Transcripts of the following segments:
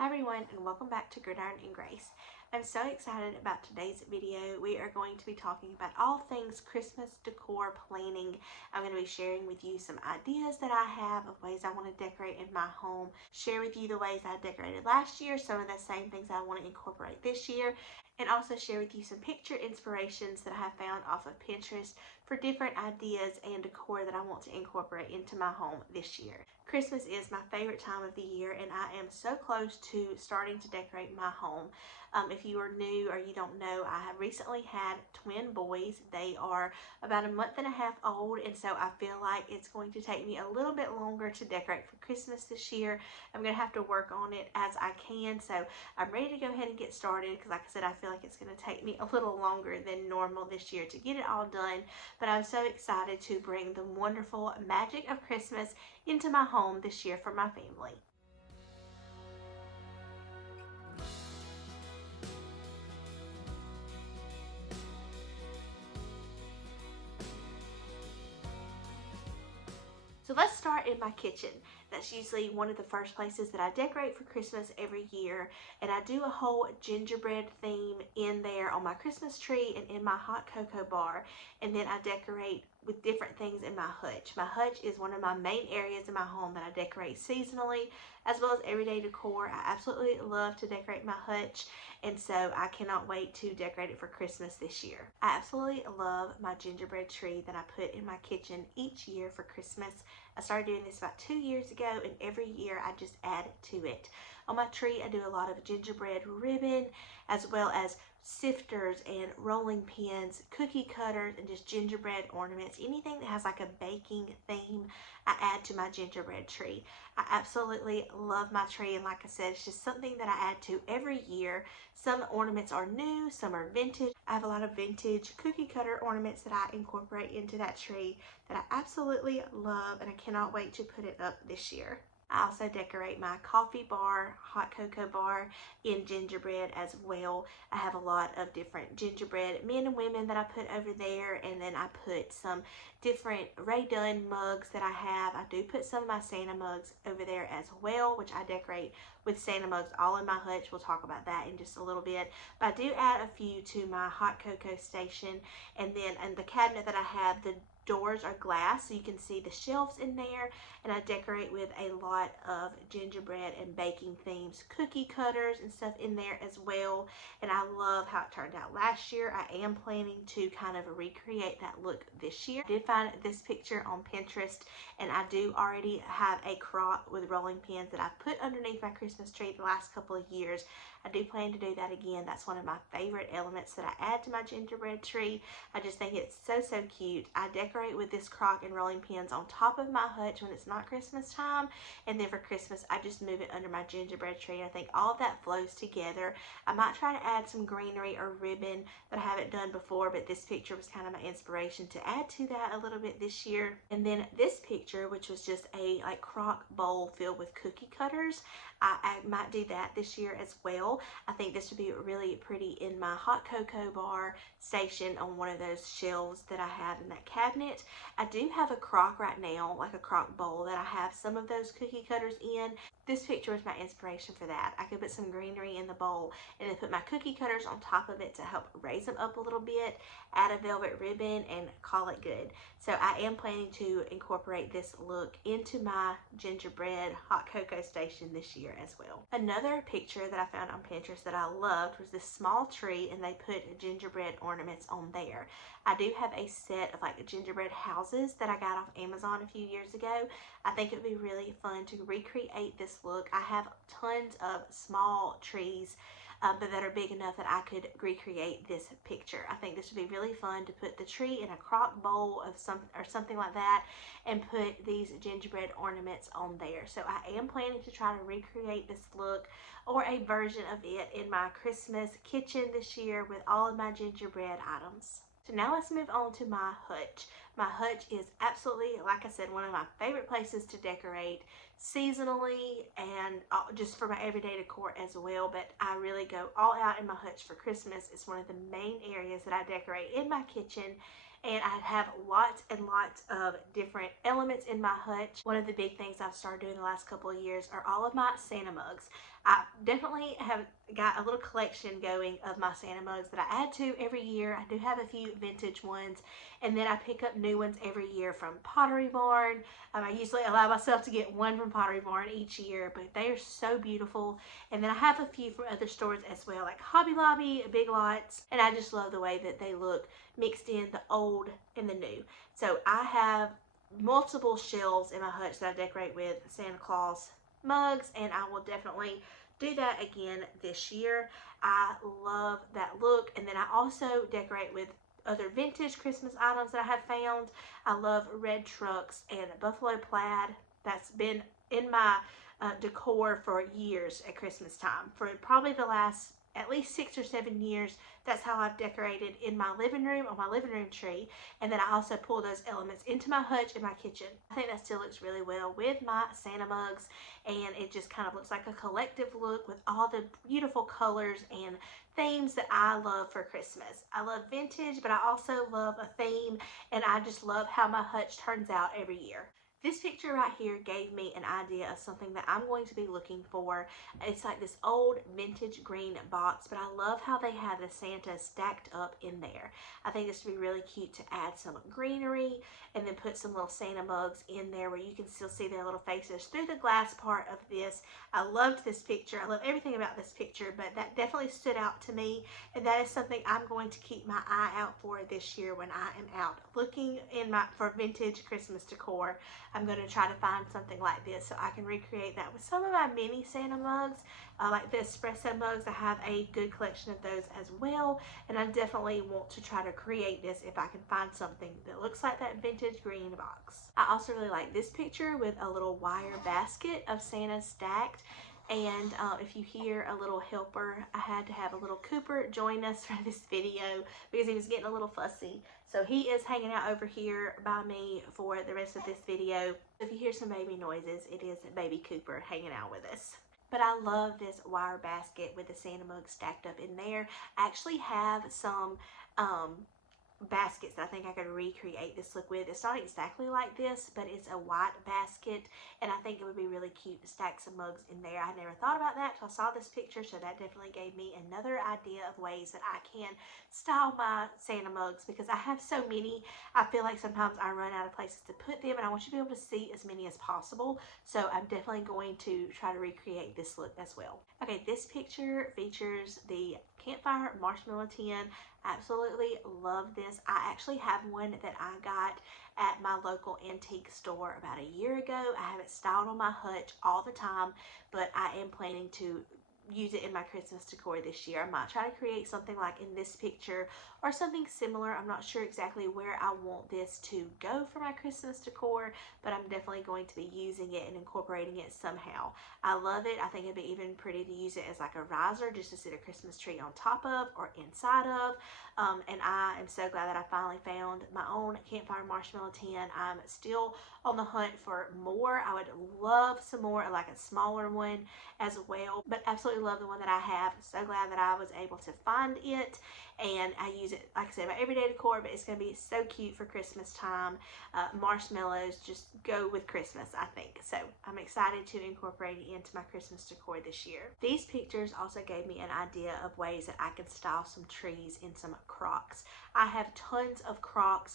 Hi everyone, and welcome back to Gridiron and Grace. I'm so excited about today's video. We are going to be talking about all things Christmas decor planning. I'm going to be sharing with you some ideas that I have of ways I want to decorate in my home, share with you the ways I decorated last year, some of the same things I want to incorporate this year, and also share with you some picture inspirations that I have found off of Pinterest for different ideas and decor that I want to incorporate into my home this year. Christmas is my favorite time of the year, and I am so close to starting to decorate my home. If you are new or you don't know, I have recently had twin boys. They are about a month and a half old, and so I feel like it's going to take me a little bit longer to decorate for Christmas this year. I'm going to have to work on it as I can, so I'm ready to go ahead and get started because, like I said, I feel like it's going to take me a little longer than normal this year to get it all done, but I'm so excited to bring the wonderful magic of Christmas into my home this year for my family. So let's start in my kitchen. That's usually one of the first places that I decorate for Christmas every year. And I do a whole gingerbread theme in there on my Christmas tree and in my hot cocoa bar. And then I decorate with different things in my hutch. My hutch is one of my main areas in my home that I decorate seasonally as well as everyday decor. I absolutely love to decorate my hutch, and so I cannot wait to decorate it for Christmas this year. I absolutely love my gingerbread tree that I put in my kitchen each year for Christmas. I started doing this about 2 years ago, and every year I just add to it. On my tree, I do a lot of gingerbread ribbon as well as sifters and rolling pins, cookie cutters, and just gingerbread ornaments. Anything that has like a baking theme, I add to my gingerbread tree. I absolutely love my tree, and like I said, it's just something that I add to every year. Some ornaments are new, some are vintage. I have a lot of vintage cookie cutter ornaments that I incorporate into that tree that I absolutely love, and I cannot wait to put it up this year. I also decorate my coffee bar, hot cocoa bar in gingerbread as well. I have a lot of different gingerbread men and women that I put over there, and then I put some different Ray Dunn mugs that I have. I do put some of my Santa mugs over there as well, which I decorate with Santa mugs all in my hutch. We'll talk about that in just a little bit. But I do add a few to my hot cocoa station, and then in the cabinet that I have, the doors are glass so you can see the shelves in there, and I decorate with a lot of gingerbread and baking themes, cookie cutters and stuff in there as well, and I love how it turned out last year. I am planning to kind of recreate that look this year. I did find this picture on Pinterest, and I do already have a crock with rolling pins that I've put underneath my Christmas tree the last couple of years. I do plan to do that again. That's one of my favorite elements that I add to my gingerbread tree. I just think it's so cute. I decorate with this crock and rolling pins on top of my hutch when it's not Christmas time, and then for Christmas I just move it under my gingerbread tree. I think all of that flows together. I might try to add some greenery or ribbon, but I haven't done before, but this picture was kind of my inspiration to add to that a little bit this year. And then this picture, which was just a like crock bowl filled with cookie cutters, I might do that this year as well. I think this would be really pretty in my hot cocoa bar station on one of those shelves that I have in that cabinet. I do have a crock right now, like a crock bowl, that I have some of those cookie cutters in. This picture was my inspiration for that. I could put some greenery in the bowl and then put my cookie cutters on top of it to help raise them up a little bit, add a velvet ribbon, and call it good. So I am planning to incorporate this look into my gingerbread hot cocoa station this year as well. Another picture that I found on Pinterest that I loved was this small tree, and they put gingerbread ornaments on there. I do have a set of like gingerbread houses that I got off Amazon a few years ago. I think it would be really fun to recreate this look. I have tons of small trees, but that are big enough that I could recreate this picture. I think this would be really fun to put the tree in a crock bowl of something like that, and put these gingerbread ornaments on there. So I am planning to try to recreate this look or a version of it in my Christmas kitchen this year with all of my gingerbread items. So now let's move on to my hutch. My hutch is absolutely, like I said, one of my favorite places to decorate seasonally and just for my everyday decor as well. But I really go all out in my hutch for Christmas. It's one of the main areas that I decorate in my kitchen, and I have lots and lots of different elements in my hutch. One of the big things I've started doing the last couple of years are all of my Santa mugs. I definitely have got a little collection going of my Santa mugs that I add to every year. I do have a few vintage ones, and then I pick up new ones every year from Pottery Barn. I usually allow myself to get one from Pottery Barn each year, but they are so beautiful. And then I have a few from other stores as well, like Hobby Lobby, Big Lots, and I just love the way that they look mixed in the old and the new. So I have multiple shelves in my hutch that I decorate with Santa Claus mugs, and I will definitely do that again this year. I love that look. And then I also decorate with other vintage Christmas items that I have found. I love red trucks and buffalo plaid. That's been in my decor for years at Christmas time. For probably the last at least 6 or 7 years, that's how I've decorated in my living room, on my living room tree. And then I also pull those elements into my hutch in my kitchen. I think that still looks really well with my Santa mugs, and it just kind of looks like a collective look with all the beautiful colors and themes that I love for Christmas. I love vintage, but I also love a theme, and I just love how my hutch turns out every year. This picture right here gave me an idea of something that I'm going to be looking for. It's like this old vintage green box, but I love how they have the Santa stacked up in there. I think this would be really cute to add some greenery and then put some little Santa mugs in there where you can still see their little faces through the glass part of this. I loved this picture. I love everything about this picture, but that definitely stood out to me, and that is something I'm going to keep my eye out for this year when I am out looking for vintage Christmas decor. I'm going to try to find something like this so I can recreate that with some of my mini Santa mugs, like the espresso mugs. I have a good collection of those as well, and I definitely want to try to create this if I can find something that looks like that vintage green box. I also really like this picture with a little wire basket of Santa stacked. And if you hear a little helper, I had to have a little Cooper join us for this video because he was getting a little fussy. So he is hanging out over here by me for the rest of this video. If you hear some baby noises, it is baby Cooper hanging out with us. But I love this wire basket with the Santa mug stacked up in there. I actually have some baskets that I think I could recreate this look with. It's not exactly like this, but it's a white basket, and I think it would be really cute to stack some mugs in there. I never thought about that until I saw this picture, so that definitely gave me another idea of ways that I can style my Santa mugs, because I have so many. I feel like sometimes I run out of places to put them, and I want you to be able to see as many as possible, so I'm definitely going to try to recreate this look as well. Okay, this picture features the campfire marshmallow tin. Absolutely love this. I actually have one that I got at my local antique store about a year ago. I have it styled on my hutch all the time, but I am planning to use it in my Christmas decor this year. I might try to create something like in this picture or something similar. I'm not sure exactly where I want this to go for my Christmas decor, but I'm definitely going to be using it and incorporating it somehow. I love it. I think it'd be even pretty to use it as like a riser just to sit a Christmas tree on top of or inside of. And I am so glad that I finally found my own campfire marshmallow tin. I'm still on the hunt for more. I would love some more, like a smaller one as well, but absolutely love the one that I have. So glad that I was able to find it, and I use it, like I said, my everyday decor, but it's going to be so cute for Christmas time. Marshmallows just go with Christmas, I think. So I'm excited to incorporate it into my Christmas decor this year. These pictures also gave me an idea of ways that I could style some trees in some Crocks. I have tons of Crock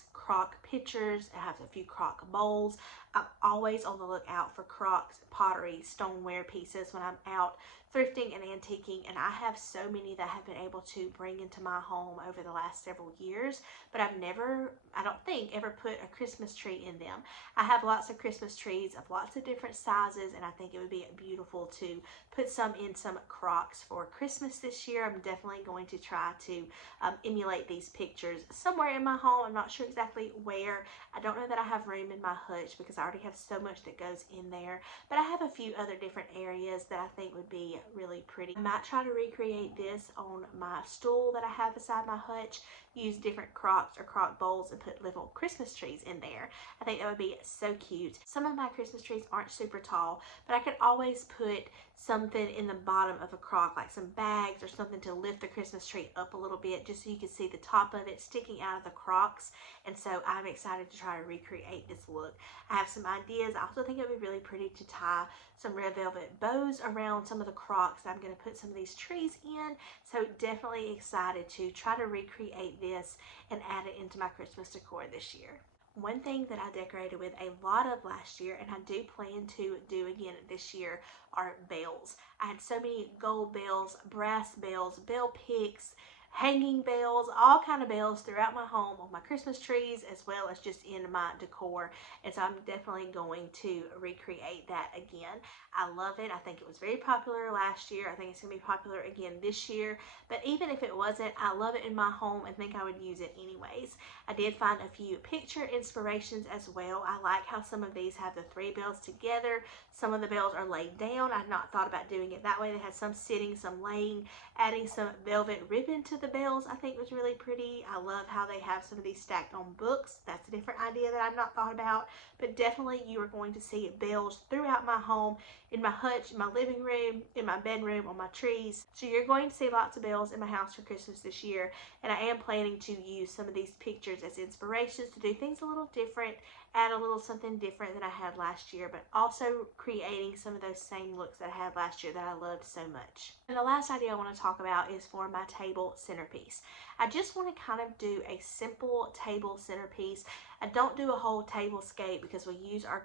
pitchers. I have a few Crock bowls. I'm always on the lookout for Crock pottery, stoneware pieces when I'm out thrifting and antiquing, and I have so many that I've been able to bring into my home over the last several years, but I've never, I don't think, ever put a Christmas tree in them. I have lots of Christmas trees of lots of different sizes, and I think it would be beautiful to put some in some Crocks for Christmas this year. I'm definitely going to try to emulate these pictures somewhere in my home. I'm not sure exactly where. I don't know that I have room in my hutch because I already have so much that goes in there, but I have a few other different areas that I think would be really pretty. I might try to recreate this on my stool that I have beside my hutch, use different Crocks or Crock bowls and put little Christmas trees in there. I think that would be so cute. Some of my Christmas trees aren't super tall, but I could always put something in the bottom of a crock, like some bags or something to lift the Christmas tree up a little bit, just so you can see the top of it sticking out of the crocks. And so I'm excited to try to recreate this look. I have some ideas. I also think it would be really pretty to tie some red velvet bows around some of the crocks that I'm going to put some of these trees in. So definitely excited to try to recreate this and add it into my Christmas decor this year. One thing that I decorated with a lot of last year, and I do plan to do again this year, are bells. I had so many gold bells, brass bells, bell picks, hanging bells, all kind of bells throughout my home, on my Christmas trees, as well as just in my decor. And so I'm definitely going to recreate that again. I love it. I think it was very popular last year. I think it's going to be popular again this year. But even if it wasn't, I love it in my home and think I would use it anyways. I did find a few picture inspirations as well. I like how some of these have the three bells together. Some of the bells are laid down. I've not thought about doing it that way. They had some sitting, some laying. Adding some velvet ribbon to the bells I think was really pretty. I love how they have some of these stacked on books. That's a different idea that I've not thought about. But definitely you are going to see bells throughout my home, in my hutch, in my living room, in my bedroom, on my trees. So you're going to see lots of bells in my house for Christmas this year. And I am planning to use some of these pictures as inspirations to do things a little different, add a little something different than I had last year, but also creating some of those same looks that I had last year that I loved so much. And the last idea I want to talk about is for my table centerpiece. I just want to kind of do a simple table centerpiece. I don't do a whole table scape because we use our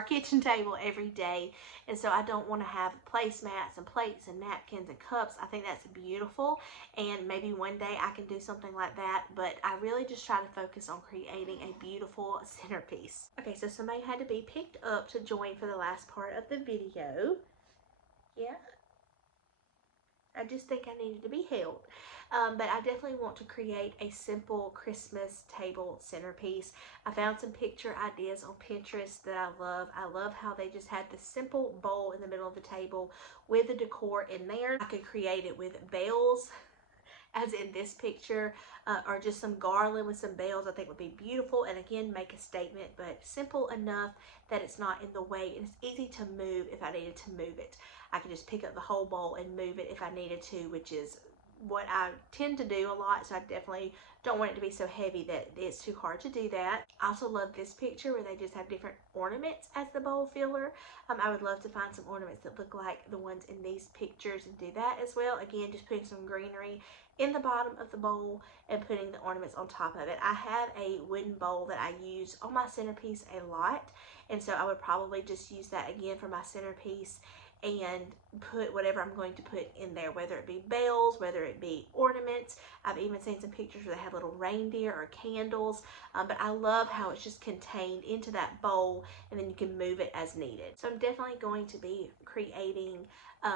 kitchen table every day. And so I don't want to have placemats and plates and napkins and cups. I think that's beautiful. And maybe one day I can do something like that. But I really just try to focus on creating a beautiful centerpiece. Okay, so somebody had to be picked up to join for the last part of the video. Yeah. I just think I needed to be held. But I definitely want to create a simple Christmas table centerpiece. I found some picture ideas on Pinterest that I love. I love how they just had this simple bowl in the middle of the table with the decor in there. I could create it with bells, as in this picture, or just some garland with some bells. I think would be beautiful, and again make a statement, but simple enough that it's not in the way, and it's easy to move if I needed to move it. I could just pick up the whole bowl and move it if I needed to, which is what I tend to do a lot, so I definitely don't want it to be so heavy that it's too hard to do that. I also love this picture where they just have different ornaments as the bowl filler. I would love to find some ornaments that look like the ones in these pictures and do that as well. Again, just putting some greenery in the bottom of the bowl and putting the ornaments on top of it. I have a wooden bowl that I use on my centerpiece a lot, and so I would probably just use that again for my centerpiece and put whatever I'm going to put in there, whether it be bells, whether it be ornaments. I've even seen some pictures where they have little reindeer or candles, but I love how it's just contained into that bowl, and then you can move it as needed. So I'm definitely going to be creating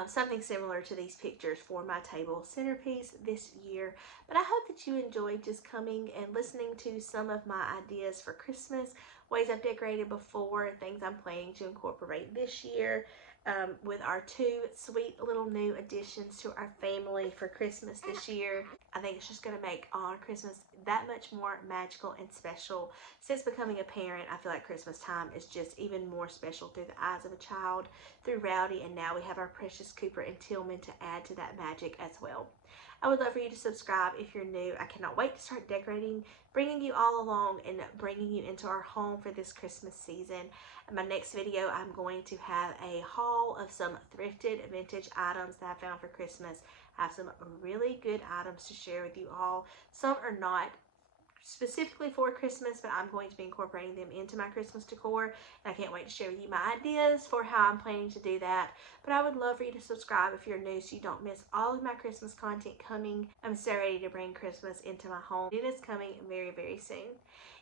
something similar to these pictures for my table centerpiece this year. But I hope that you enjoyed just coming and listening to some of my ideas for Christmas, ways I've decorated before, things I'm planning to incorporate this year. With our two sweet little new additions to our family for Christmas this year. I think it's just going to make our Christmas that much more magical and special. Since becoming a parent, I feel like Christmas time is just even more special through the eyes of a child, through Rowdy, and now we have our precious Cooper and Tillman to add to that magic as well. I would love for you to subscribe if you're new. I cannot wait to start decorating, bringing you all along and bringing you into our home for this Christmas season. In my next video, I'm going to have a haul of some thrifted vintage items that I found for Christmas. I have some really good items to share with you all. Some are not specifically for Christmas, but I'm going to be incorporating them into my Christmas decor, and I can't wait to share with you my ideas for how I'm planning to do that. But I would love for you to subscribe if you're new so you don't miss all of my Christmas content coming. I'm so ready to bring Christmas into my home. It is coming very, very soon.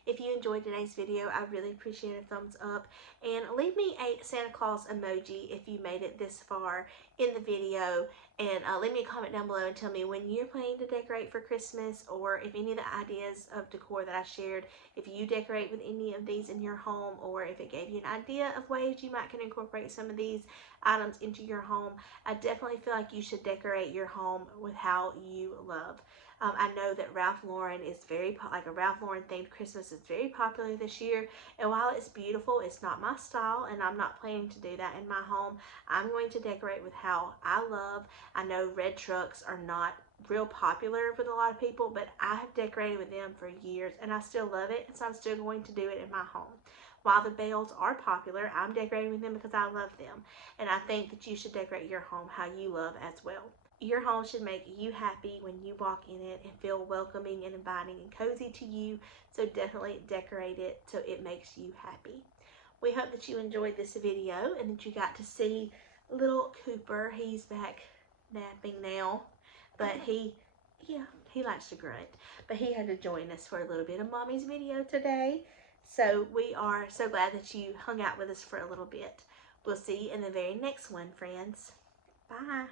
If you enjoyed today's video, I really appreciate a thumbs up, and leave me a Santa Claus emoji if you made it this far in the video, and leave me a comment down below and tell me when you're planning to decorate for Christmas, or if any of the ideas of decor that I shared, if you decorate with any of these in your home, or if it gave you an idea of ways you might can incorporate some of these items into your home. I definitely feel like you should decorate your home with how you love. I know that Ralph Lauren is very, like a Ralph Lauren themed Christmas Christmas is very popular this year, and while it's beautiful, it's not my style, and I'm not planning to do that in my home. I'm going to decorate with how I love. I know red trucks are not real popular with a lot of people, but I have decorated with them for years, and I still love it, and so I'm still going to do it in my home. While the bells are popular, I'm decorating with them because I love them, and I think that you should decorate your home how you love as well. Your home should make you happy when you walk in it and feel welcoming and inviting and cozy to you, so definitely decorate it so it makes you happy. We hope that you enjoyed this video and that you got to see little Cooper. He's back napping now, but he likes to grunt, but he had to join us for a little bit of Mommy's video today. So we are so glad that you hung out with us for a little bit. We'll see you in the very next one, friends. Bye.